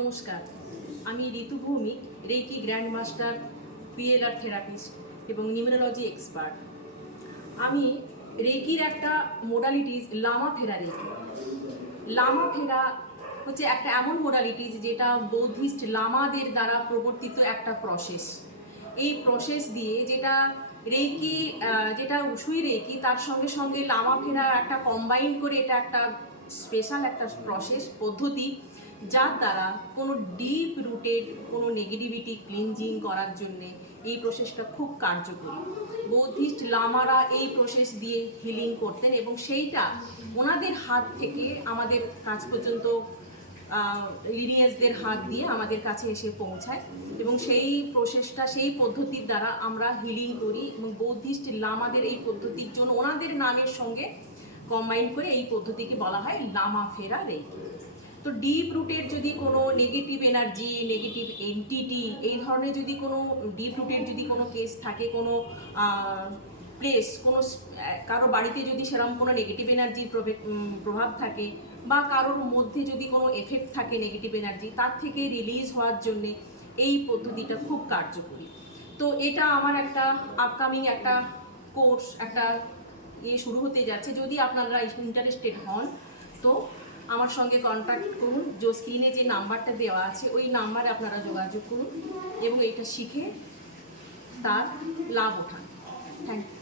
নমস্কার, আমি Ritu Bhowmik, reiki grand master, PLR therapist এবং নিউমেরোলজি এক্সপার্ট। আমি রেকির একটা মোডালিটিস লামা ফেরা রেকি। লামা ফেরা হচ্ছে একটা এমন মোডালিটিস যেটা বৌদ্ধিস্ট লামাদের দ্বারা প্রবর্তিত একটা প্রসেস। এই প্রসেস দিয়ে রেকি যেটা উসুই রেকি তার সঙ্গে সঙ্গে লামা ফেরা একটা কম্বাইন করে এটা একটা স্পেশাল একটা প্রসেস পদ্ধতি, যার দ্বারা কোনো ডিপ রুটেড কোনো নেগেটিভিটি ক্লিনজিং করার জন্যে এই প্রসেসটা খুব কার্যকরী। বৌদ্ধিস্ট লামারা এই প্রসেস দিয়ে হিলিং করতেন এবং সেইটা ওনাদের হাত থেকে আমাদের কাছ পর্যন্ত লিনিয়েজদের হাত দিয়ে আমাদের কাছে এসে পৌঁছায় এবং সেই প্রসেসটা সেই পদ্ধতির দ্বারা আমরা হিলিং করি এবং বৌদ্ধিস্ট লামাদের এই পদ্ধতির জন্য ওনাদের নামের সঙ্গে কম্বাইন করে এই পদ্ধতিকে বলা হয় লামা ফেরা রেকি। তো ডিপ রুটের যদি কোনো নেগেটিভ এনার্জি, নেগেটিভ এন্টিটি, এই ধরনের যদি কোনো ডিপ রুটের যদি কোনো কেস থাকে, কোনো প্লেস, কোনো কারো বাড়িতে যদি সেরকম কোনো নেগেটিভ এনার্জির প্রভাব থাকে বা কারোর মধ্যে যদি কোনো এফেক্ট থাকে নেগেটিভ এনার্জি, তার থেকে রিলিজ হওয়ার জন্যে এই পদ্ধতিটা খুব কার্যকরী। তো এটা আমার একটা আপকামিং একটা কোর্স, একটা শুরু হতে যাচ্ছে। যদি আপনারা ইন্টারেস্টেড হন তো আমার সঙ্গে কন্ট্যাক্ট করুন। স্ক্রিনে যে নাম্বারটা দেওয়া আছে ওই নাম্বারে আপনারা যোগাযোগ করুন এবং এটা শিখে তার লাভ ওঠান। Thank you.